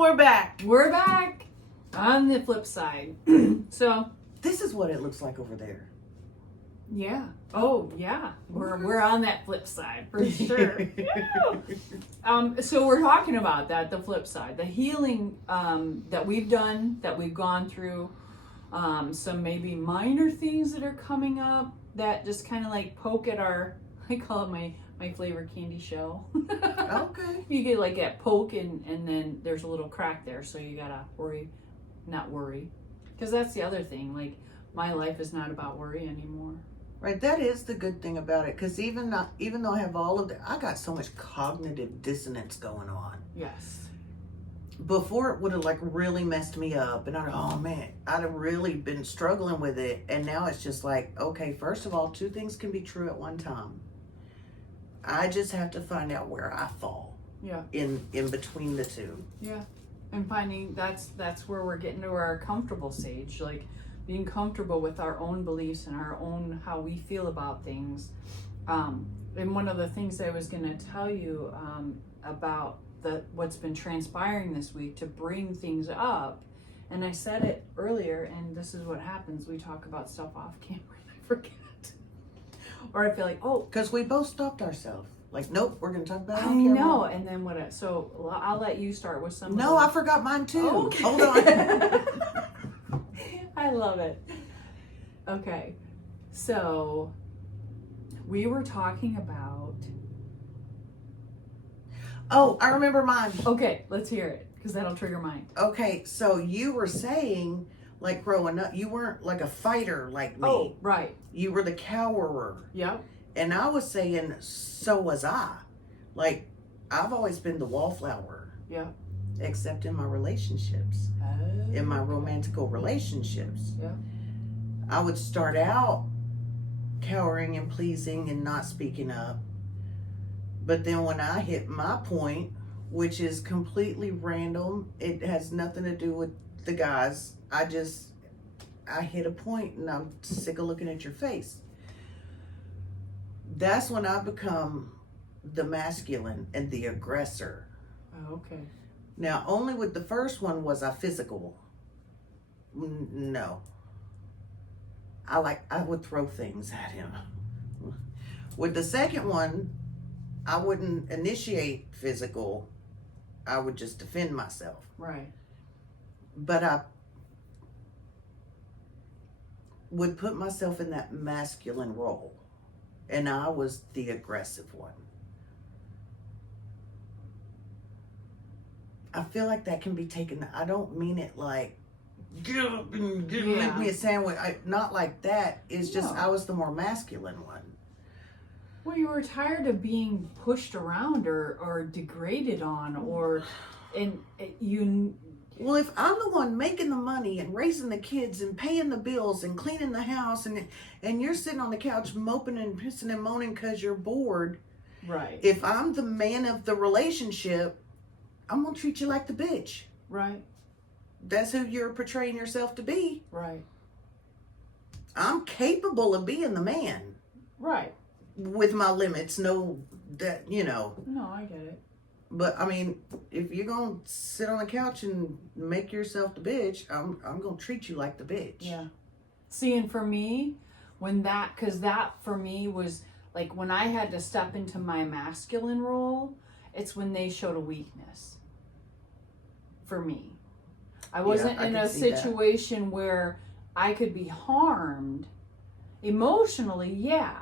we're back. We're back on the flip side. So, This is what it looks like over there. yeah. Oh, yeah. We're on that flip side for sure. Yeah. So we're talking about that, the flip side, the healing that we've done, that we've gone through, some maybe minor things that are coming up that just kind of like poke at our, I call it my flavor candy shell. Okay. You get like that poke and then there's a little crack there, so you gotta not worry, because that's the other thing. Like, my life is not about worry anymore. Right, that is the good thing about it, because even though I have all of that, I got so much cognitive dissonance going on. Yes. Before it would have like really messed me up, and I'd have really been struggling with it. And now it's just like, okay, first of all, two things can be true at one time. I just have to find out where I fall. Yeah. In between the two. Yeah. And finding that's where we're getting to our comfortable stage, like being comfortable with our own beliefs and our own how we feel about things. And one of the things I was going to tell you about what's been transpiring this week to bring things up, and I said it earlier, and this is what happens: we talk about stuff off camera and I forget, or I feel like, oh, because we both stopped ourselves. Like, nope, we're going to talk about it I on camera. know. And then so I'll let you start with some. No, I forgot mine too. Okay. Hold on. I love it. Okay, so we were talking about. Oh, I remember mine. Okay, let's hear it, because that'll trigger mine. Okay, so you were saying, like, growing up, you weren't like a fighter like me. Oh, right. You were the cowerer. Yep. And I was saying, so was I. Like, I've always been the wallflower. Yep. Except in my relationships. In my romantical relationships. Yeah. I would start out cowering and pleasing and not speaking up. But then when I hit my point, which is completely random, it has nothing to do with the guys. I hit a point and I'm sick of looking at your face. That's when I become the masculine and the aggressor. Oh, okay. Now, only with the first one was I physical. No. I would throw things at him. With the second one, I wouldn't initiate physical. I would just defend myself. Right. But I would put myself in that masculine role. And I was the aggressive one. I feel like that can be taken. I don't mean it like, get up and make me a sandwich. Not like that. It's just, No. I was the more masculine one. Well, you were tired of being pushed around or degraded on, Well, if I'm the one making the money and raising the kids and paying the bills and cleaning the house and you're sitting on the couch moping and pissing and moaning because you're bored. Right. If I'm the man of the relationship, I'm going to treat you like the bitch. Right. That's who you're portraying yourself to be. Right. I'm capable of being the man. Right. With my limits, No, I get it. But I mean, if you're gonna sit on the couch and make yourself the bitch, I'm gonna treat you like the bitch. Yeah. See, and for me, because that for me was like when I had to step into my masculine role, it's when they showed a weakness. For me, I wasn't in a situation where I could be harmed emotionally. Yeah.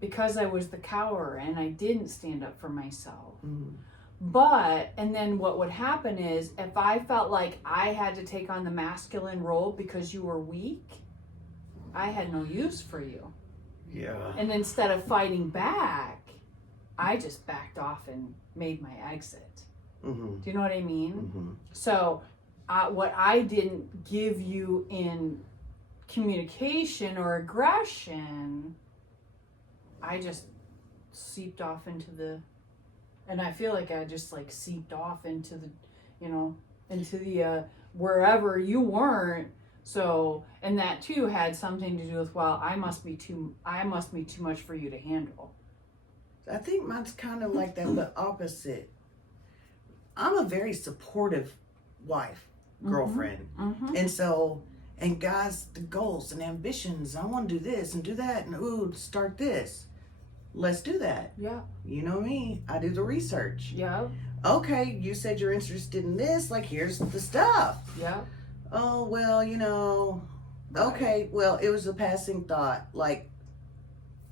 Because I was the cower and I didn't stand up for myself. Mm. And then what would happen is if I felt like I had to take on the masculine role because you were weak, I had no use for you. Yeah. And instead of fighting back, I just backed off and made my exit. Mm-hmm. Do you know what I mean? Mm-hmm. So what I didn't give you in communication or aggression, I just seeped off into and I feel like I just like seeped off into the wherever you weren't. So, and that too had something to do with, well, I must be too much for you to handle. I think mine's kind of like that, but opposite. I'm a very supportive wife, girlfriend. Mm-hmm. And so, and guys, the goals and ambitions, I want to do this and do that, and ooh, start this. Let's do that. Yeah. You know me, I do the research. Yeah. Okay, you said you're interested in this, like here's the stuff. Yeah. Oh, well, you know, okay, well, it was a passing thought. Like,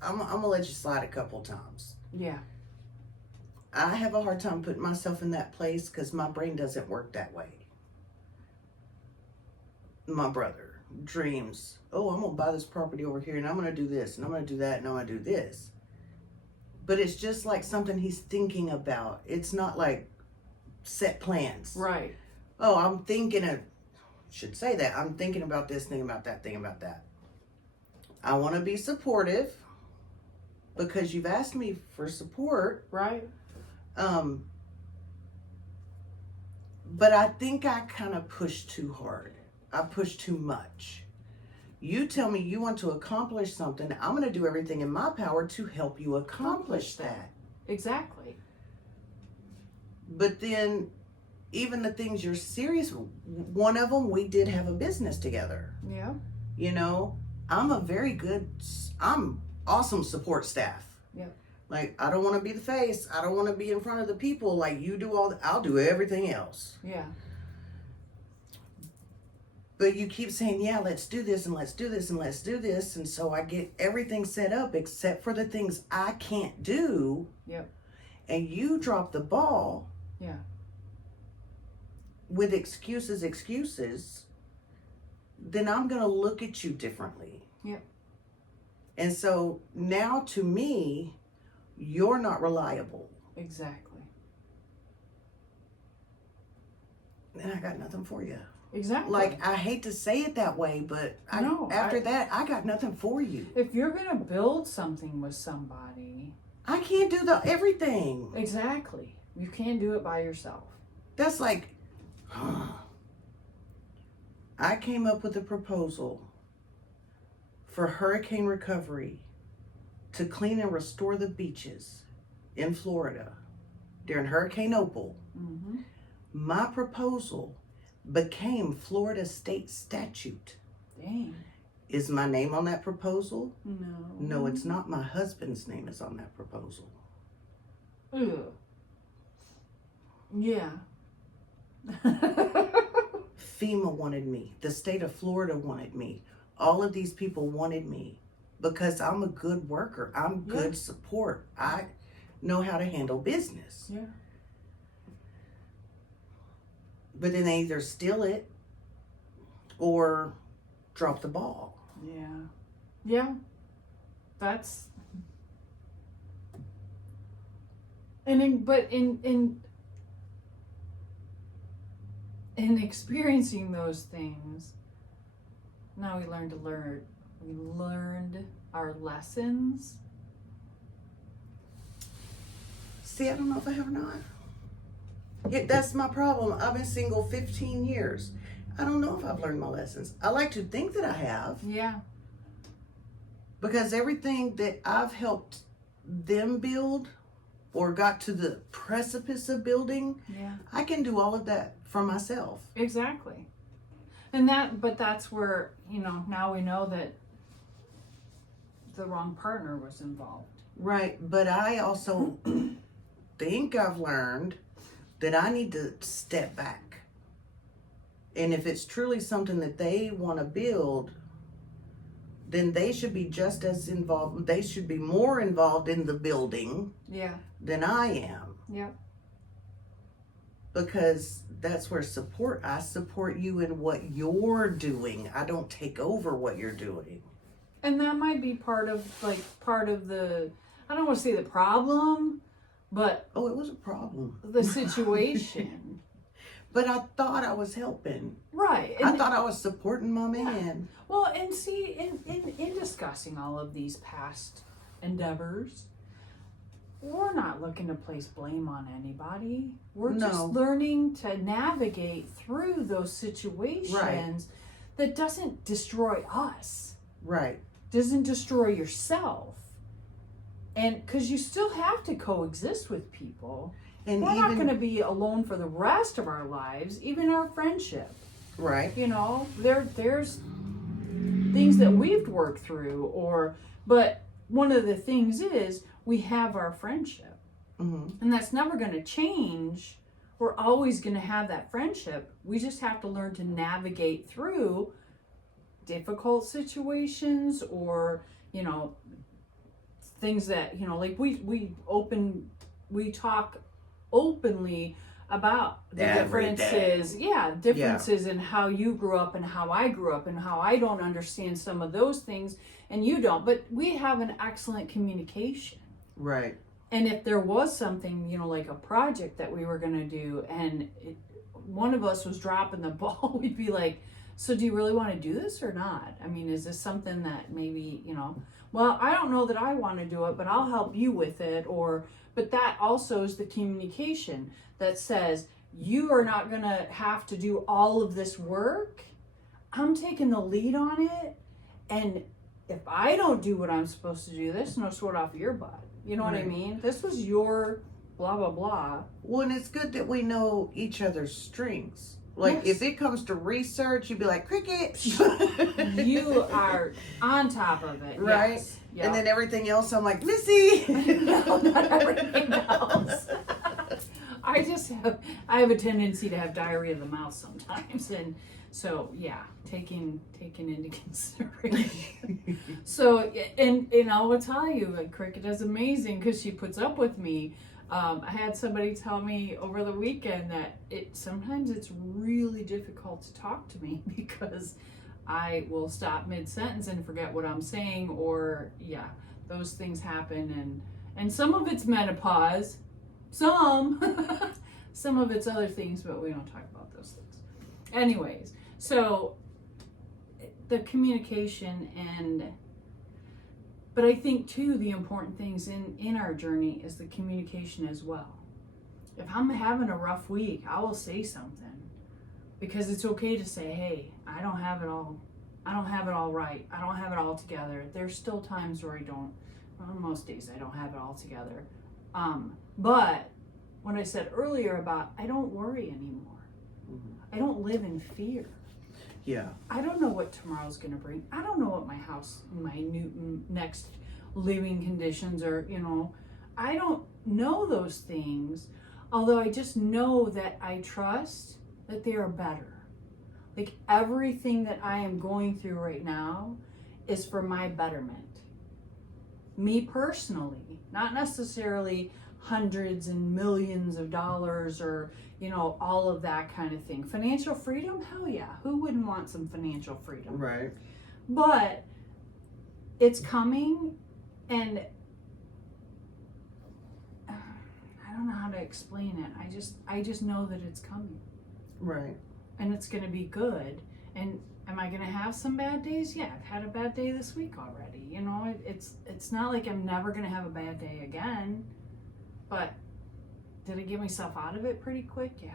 I'm gonna let you slide a couple times. Yeah. I have a hard time putting myself in that place because my brain doesn't work that way. My brother dreams, oh, I'm gonna buy this property over here and I'm gonna do this and I'm gonna do that and I'm gonna do this. But it's just like something he's thinking about. It's not like set plans. Right. Oh, I'm thinking of, should say that. I'm thinking about this, thinking about that, thinking about that. I want to be supportive because you've asked me for support. Right. But I think I kind of pushed too hard. I pushed too much. You tell me you want to accomplish something. I'm going to do everything in my power to help you accomplish that. Exactly. But then, even the things you're serious, one of them, we did have a business together. Yeah. You know, I'm awesome support staff. Yeah. Like, I don't want to be the face. I don't want to be in front of the people. Like, you do I'll do everything else. Yeah. But you keep saying, yeah, let's do this and let's do this and let's do this. And so I get everything set up except for the things I can't do. Yep. And you drop the ball. Yeah. With excuses, then I'm going to look at you differently. Yep. And so now to me, you're not reliable. Exactly. And I got nothing for you. Exactly. Like, I hate to say it that way, but after that, I got nothing for you. If you're going to build something with somebody. I can't do everything. Exactly. You can't do it by yourself. That's like, I came up with a proposal for hurricane recovery to clean and restore the beaches in Florida during Hurricane Opal. Mm-hmm. My proposal became Florida state statute. Dang. Is my name on that proposal? No. No, it's not. My husband's name is on that proposal. Ugh. Yeah. FEMA wanted me. The state of Florida wanted me. All of these people wanted me because I'm a good worker. I'm good support. I know how to handle business. Yeah. But then they either steal it or drop the ball. Yeah. Yeah. That's in experiencing those things, now we learned our lessons. See, I don't know if I have or not. That's my problem. I've been single 15 years. I don't know if I've learned my lessons. I like to think that I have. Yeah. Because everything that I've helped them build or got to the precipice of building, Yeah. I can do all of that for myself. Exactly. But that's where, now we know that the wrong partner was involved. Right, but I also think I've learned that I need to step back. And if it's truly something that they want to build, then they should be just as involved. They should be more involved in the building Yeah. than I am. Yeah. Because that's where I support you in what you're doing. I don't take over what you're doing. And that might be part of the, I don't want to say the problem, but Oh, it was a problem. the situation. But I thought I was helping. Right. I thought I was supporting my man. Well, and see, in discussing all of these past endeavors, we're not looking to place blame on anybody. We're just learning to navigate through those situations that doesn't destroy us. Right. Doesn't destroy yourself. And because you still have to coexist with people. And we're even not going to be alone for the rest of our lives, even our friendship. right. You know, there's things that we've worked through, but one of the things is we have our friendship, and that's never going to change. We're always going to have that friendship. We just have to learn to navigate through difficult situations, or things that like we talk openly about the differences. Differences in how you grew up and how I grew up, and how I don't understand some of those things and you don't, but we have an excellent communication. Right. And if there was something, like a project that we were going to do, and one of us was dropping the ball, we'd be like, so do you really want to do this or not? I mean, is this something that maybe, well, I don't know that I want to do it, but I'll help you with it. But that also is the communication that says, you are not going to have to do all of this work. I'm taking the lead on it. And if I don't do what I'm supposed to do, there's no sweat off your butt. You know what I mean? This was your blah, blah, blah. Well, and it's good that we know each other's strengths. Like, if it comes to research, you'd be like, cricket. You are on top of it. Right? Yes. Yep. And then everything else, I'm like, Missy. No, not everything else. I have a tendency to have diarrhea of the mouth sometimes. And so, yeah, taking into consideration. So, and I will tell you, like, Cricket is amazing because she puts up with me. I had somebody tell me over the weekend that sometimes it's really difficult to talk to me because I will stop mid-sentence and forget what I'm saying, or those things happen, and some of it's menopause, some of it's other things, but we don't talk about those things. Anyways, so the communication, but I think too the important things in our journey is the communication as well. If I'm having a rough week, I will say something, because it's okay to say, hey, I don't have it all right. I don't have it all together. There's still times where I don't. Well, most days I don't have it all together. But when I said earlier about I don't worry anymore. I don't live in fear. Yeah. I don't know what tomorrow's going to bring. I don't know what my next living conditions are, I don't know those things, although I just know that I trust that they are better. Like, everything that I am going through right now is for my betterment. Me personally, not necessarily hundreds and millions of dollars or, all of that kind of thing. Financial freedom? Hell yeah. Who wouldn't want some financial freedom? Right. But it's coming, and I don't know how to explain it. I just know that it's coming. Right. And it's going to be good. And am I going to have some bad days? Yeah, I've had a bad day this week already. It's not like I'm never going to have a bad day again. But did I get myself out of it pretty quick? Yeah.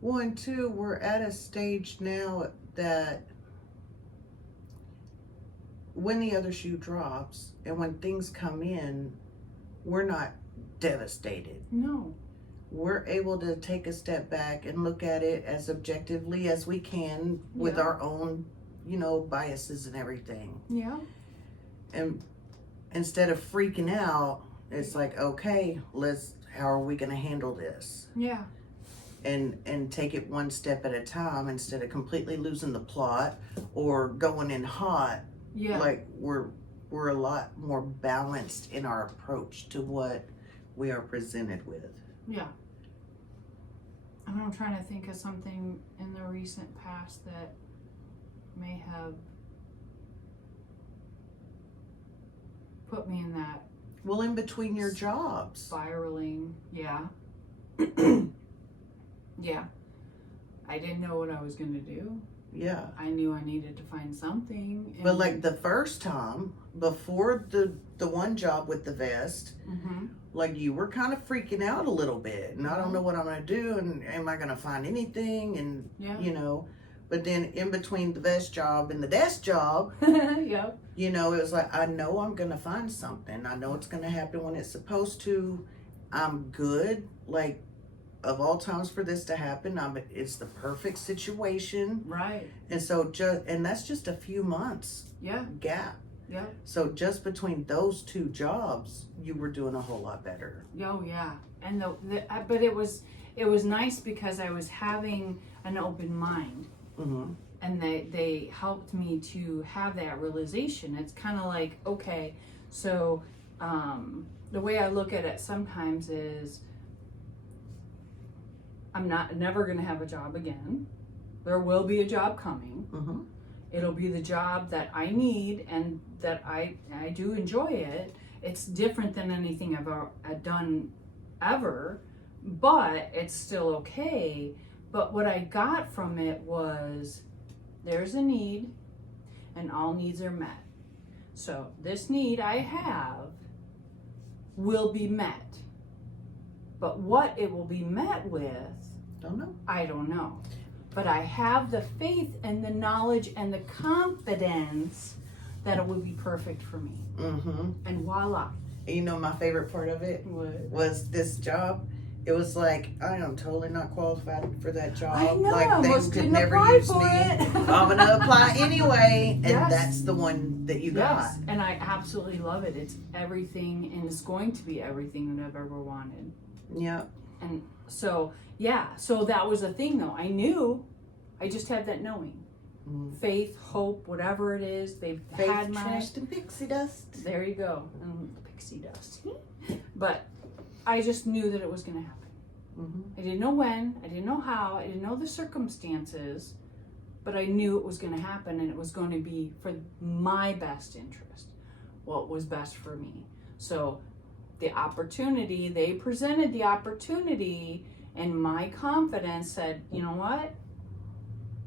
Well, and two, we're at a stage now that when the other shoe drops and when things come in, we're not devastated. No. We're able to take a step back and look at it as objectively as we can with our own, biases and everything. Yeah. And instead of freaking out, it's like, okay, how are we going to handle this? Yeah. And take it one step at a time instead of completely losing the plot or going in hot. Yeah. Like, we're a lot more balanced in our approach to what we are presented with. Yeah. I'm trying to think of something in the recent past that may have put me in that Well, in between your jobs. spiraling. Yeah. Yeah. I didn't know what I was going to do. Yeah. I knew I needed to find something. But like the first time, before the one job with the vest, like you were kind of freaking out a little bit. And I don't know what I'm going to do. And am I going to find anything? And, but then in between the vest job and the desk job, Yep. it was like, I know I'm going to find something. I know it's going to happen when it's supposed to. I'm good. Like, of all times for this to happen, it's the perfect situation. Right. And so and that's just a few months Yeah. gap. Yeah. So just between those two jobs, you were doing a whole lot better. Oh yeah. And but it was nice because I was having an open mind. Mm-hmm. And they helped me to have that realization. It's kind of like, okay, so the way I look at it sometimes is I'm never going to have a job again. There will be a job coming. Mm-hmm. It'll be the job that I need and that I do enjoy it. It's different than anything I've done ever, but it's still okay. But what I got from it was, there's a need and all needs are met. So this need I have will be met. But what it will be met with, Don't know. I don't know. But I have the faith and the knowledge and the confidence that it will be perfect for me. Mm-hmm. And voila. And you know my favorite part of it What? was this job. It was like, I am totally not qualified for that job. I know, I like they almost could didn't never apply use for me. it. I'm gonna apply anyway, and Yes. that's the one that you got. Yes, and I absolutely love it. It's everything, and it's going to be everything that I've ever wanted. Yeah. And so, yeah, so that was the thing though. I knew, I just had that knowing. Mm. Faith, hope, whatever it is, they've Faith, had my, trust, and pixie dust. there you go, and pixie dust. But I just knew that it was going to happen. Mm-hmm. I didn't know when, I didn't know how, I didn't know the circumstances, but I knew it was going to happen, and it was going to be for my best interest, what was best for me. So the opportunity, they presented the opportunity, and my confidence said, you know what,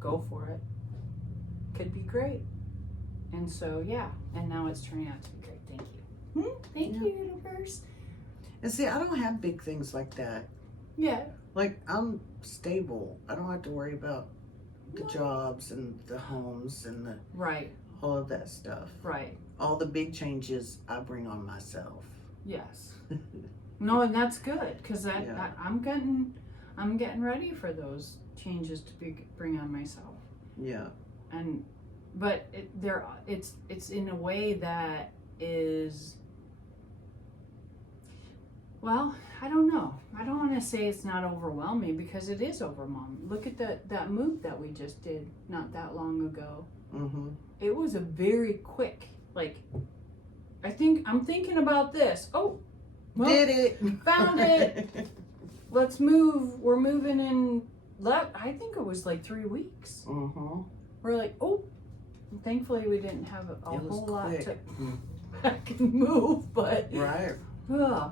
go for it. Could be great. And so, yeah, and now it's turning out to be great. Thank you. Thank you, universe. And see, I don't have big things like that. Yeah. Like, I'm stable. I don't have to worry about the jobs and the homes and Right, all of that stuff. right. All the big changes I bring on myself. Yes. No, and that's good, because Yeah. I'm getting ready for those changes to bring on myself. Yeah. But it's in a way that is, well, I don't know. I don't want to say it's not overwhelming, because it is overwhelming. Look at that move that we just did not that long ago. Mm-hmm. It was a very quick, like, I'm thinking about this. Oh, well, Did it. found it. Let's move. We're moving in, I think it was like 3 weeks. Mm-hmm. We're like, oh, thankfully we didn't have a It was whole lot quick. to back and move, but Right. ugh.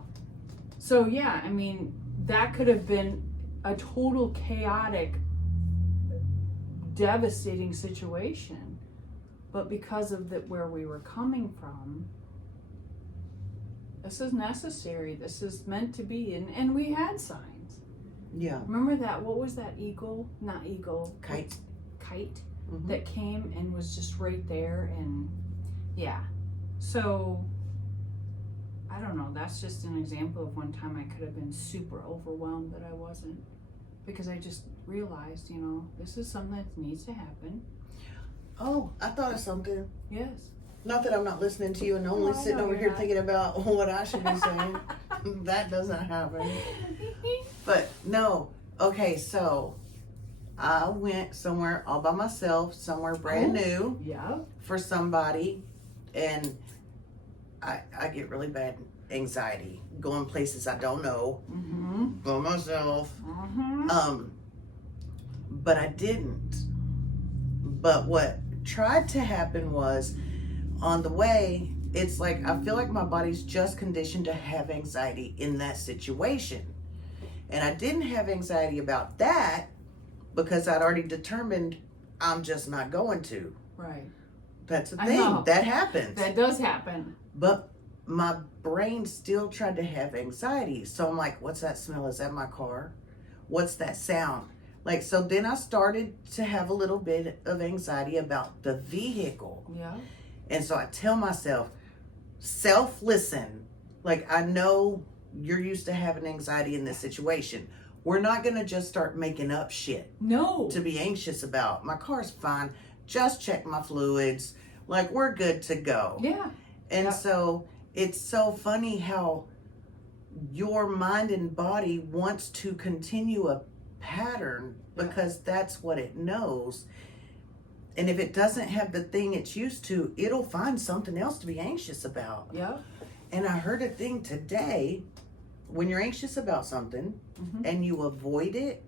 So yeah, I mean, that could have been a total chaotic, devastating situation, but because of where we were coming from, this is necessary. This is meant to be, and we had signs. Yeah. Remember that? What was that eagle? Not eagle. Kite. Kite. Mm-hmm. That came and was just right there, and yeah. So I don't know, that's just an example of one time I could have been super overwhelmed, that I wasn't, because I just realized, this is something that needs to happen. Oh, I thought of something. Yes. Not that I'm not listening to you and only No, I sitting know over you're here not. thinking about what I should be saying. That doesn't happen. But no. Okay, so I went somewhere all by myself, somewhere brand new Yeah. for somebody, and I get really bad anxiety going places I don't know Mm-hmm. by myself. Mm-hmm. But I didn't. But what tried to happen was, on the way, it's like I feel like my body's just conditioned to have anxiety in that situation. And I didn't have anxiety about that because I'd already determined I'm just not going to. Right. That's the I thing. know. That happens. That does happen. But my brain still tried to have anxiety. So I'm like, what's that smell? Is that my car? What's that sound? Like, so then I started to have a little bit of anxiety about the vehicle. Yeah. And so I tell myself, self-listen. Like, I know you're used to having anxiety in this situation. We're not going to just start making up shit No. to be anxious about. My car's fine. Just check my fluids. Like, we're good to go. Yeah. And Yep. so it's so funny how your mind and body wants to continue a pattern because that's what it knows. And if it doesn't have the thing it's used to, it'll find something else to be anxious about. Yep. And I heard a thing today, when you're anxious about something Mhm. and you avoid it,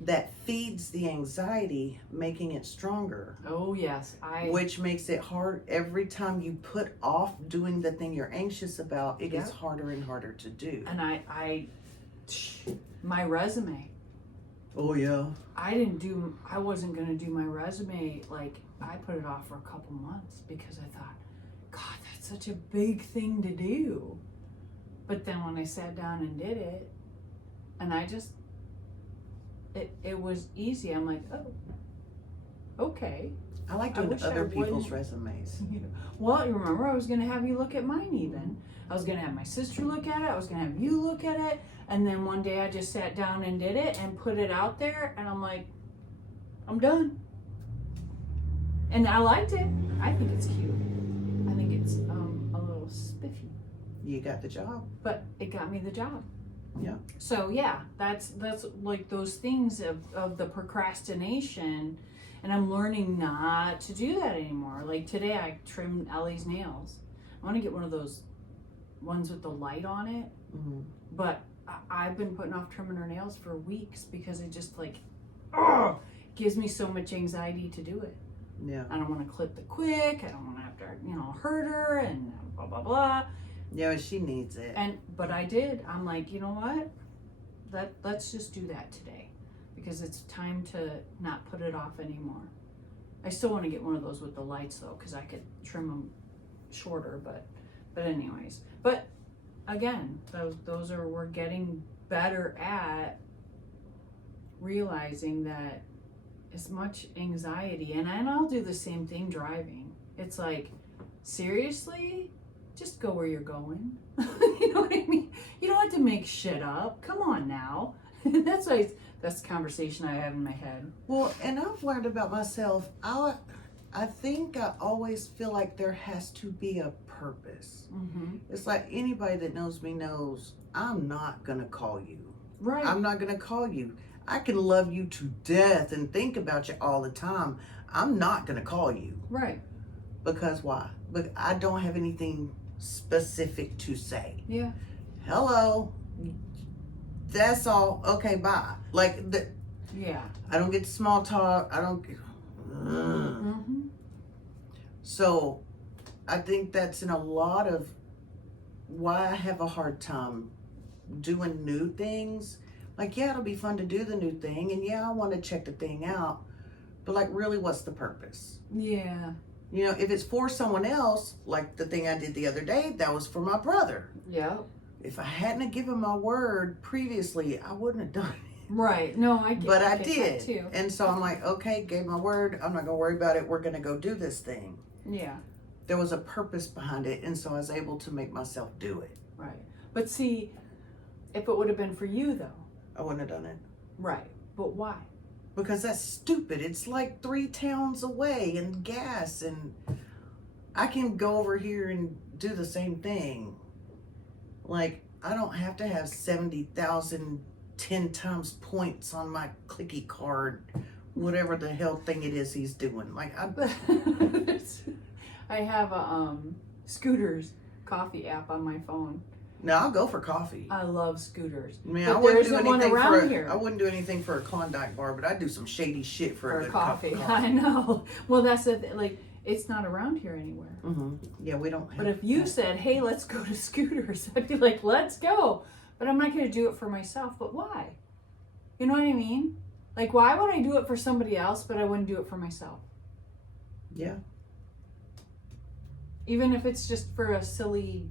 that feeds the anxiety, making it stronger. Oh yes. Which makes it hard. Every time you put off doing the thing you're anxious about, it gets Yep. harder and harder to do. And my resume. Oh yeah. I wasn't gonna do my resume, like I put it off for a couple months because I thought, God, that's such a big thing to do. But then when I sat down and did it, and it was easy. I'm like, oh, okay. I like I doing wish I other people's wouldn't- resumes. Well, you remember I was gonna have you look at mine even. I was gonna have my sister look at it. I was gonna have you look at it. And then one day I just sat down and did it and put it out there. And I'm like, I'm done. And I liked it. I think it's cute. I think it's a little spiffy. You got the job. But it got me the job. Yeah. So yeah, that's like those things of the procrastination, and I'm learning not to do that anymore. Like today I trimmed Ellie's nails. I want to get one of those ones with the light on it, Mm-hmm. but I've been putting off trimming her nails for weeks because it just like gives me so much anxiety to do it. Yeah. I don't want to clip it quick. I don't want to have to hurt her and blah blah blah. Yeah, she needs it. But I did. I'm like, you know what? Let's just do that today, because it's time to not put it off anymore. I still want to get one of those with the lights though, because I could trim them shorter. But anyways. But again, those are, we're getting better at realizing that as much anxiety, and I'll do the same thing driving. It's like, seriously? Just go where you're going. You know what I mean? You don't have to make shit up. Come on now. That's the conversation I have in my head. Well, and I've learned about myself, I think I always feel like there has to be a purpose. Mm-hmm. It's like anybody that knows me knows I'm not going to call you. Right. I'm not going to call you. I can love you to death and think about you all the time. I'm not going to call you. Right. Because why? But I don't have anything specific to say. Yeah. Hello. That's all. Okay, bye. Like, Yeah. I don't get small talk. I don't. Mm-hmm. So I think that's in a lot of why I have a hard time doing new things. Like, yeah, it'll be fun to do the new thing, and yeah, I want to check the thing out, but like, really, what's the purpose? Yeah. You know, if it's for someone else, like the thing I did the other day, that was for my brother. Yeah. If I hadn't have given my word previously, I wouldn't have done it. Right. No, I get. But I get did. that too. And so I'm like, okay, gave my word. I'm not going to worry about it. We're going to go do this thing. Yeah. There was a purpose behind it. And so I was able to make myself do it. Right. But see, if it would have been for you though. I wouldn't have done it. Right. But why? Because that's stupid. It's like 3 towns away and gas. And I can go over here and do the same thing. Like, I don't have to have 70,000 10 times points on my clicky card, whatever the hell thing it is he's doing. Like, I have a Scooters coffee app on my phone. no, I'll go for coffee. I love Scooters. I mean, But I wouldn't there do isn't one anything around for here. I wouldn't do anything for a Klondike bar, but I'd do some shady shit for a good coffee. cup of I coffee. know. Well, that's the like, it's not around here anywhere. Mm-hmm. Yeah, we don't have But if you that. said, hey, let's go to Scooters, I'd be like, let's go. But I'm not going to do it for myself. But why? You know what I mean? Like, why would I do it for somebody else, but I wouldn't do it for myself? Yeah. Even if it's just for a silly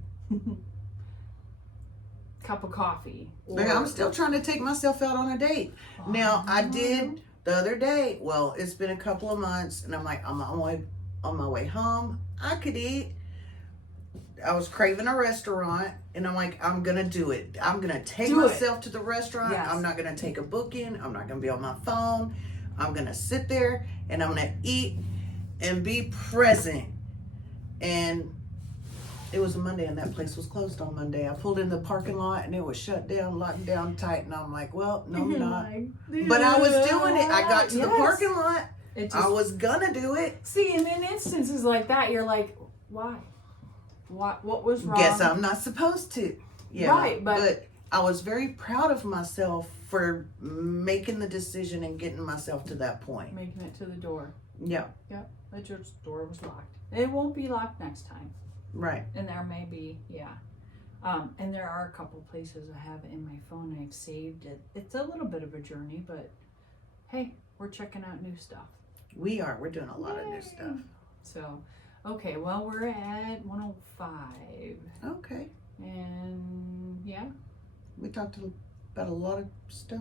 cup of coffee. Like, I'm still trying to take myself out on a date. Now, I did the other day. Well, it's been a couple of months, and I'm like, I'm on my way home. I could eat. I was craving a restaurant, and I'm like, I'm gonna do it. I'm gonna take Do it. myself to the restaurant. Yes. I'm not gonna take a booking. I'm not gonna be on my phone. I'm gonna sit there and I'm gonna eat and be present. And it was a Monday, and that place was closed on Monday. I pulled in the parking lot, and it was shut down, locked down tight. And I'm like, well, no, I'm not. But I was doing it. I got to the Yes. parking lot. It just, I was gonna do it. see, and in instances like that, you're like, why? What was wrong? Guess I'm not supposed to. Yeah. Right, but I was very proud of myself for making the decision and getting myself to that point. Making it to the door. Yeah. But your door was locked. It won't be locked next time. Right. And there may be, yeah. And there are a couple places I have it in my phone. I've saved it. It's a little bit of a journey, but hey, we're checking out new stuff. We are. We're doing a lot of new Yay. stuff. So, okay, well, we're at 105. Okay. And yeah, We talked about a lot of stuff.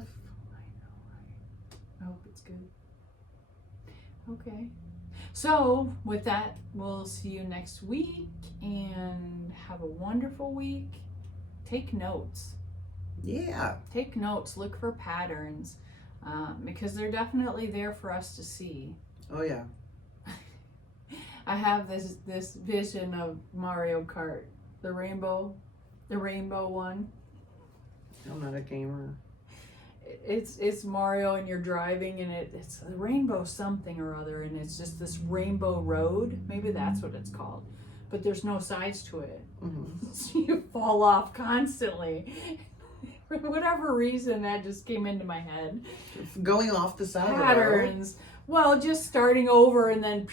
I know, right? I hope it's good. Okay. So, with that, we'll see you next week and have a wonderful week. Take notes. Yeah. Take notes. Look for patterns because they're definitely there for us to see. Oh, yeah. I have this vision of Mario Kart, the rainbow one. I'm not a gamer. It's Mario and you're driving and it's a rainbow something or other and it's just this rainbow road. Maybe that's what it's called. But there's no sides to it. Mm-hmm. So you fall off constantly. For whatever reason, that just came into my head. Going off the side of the road. Patterns. Well, just starting over and then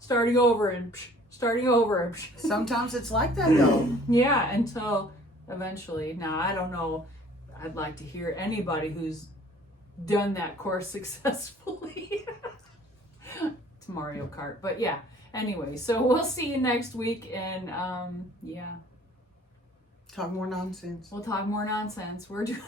starting over and starting over. And Sometimes it's like that, though. yeah, until eventually. Now, I don't know. I'd like to hear anybody who's done that course successfully. It's Mario Kart. But yeah, anyway, so we'll see you next week. And yeah. Talk more nonsense. We'll talk more nonsense. We're doing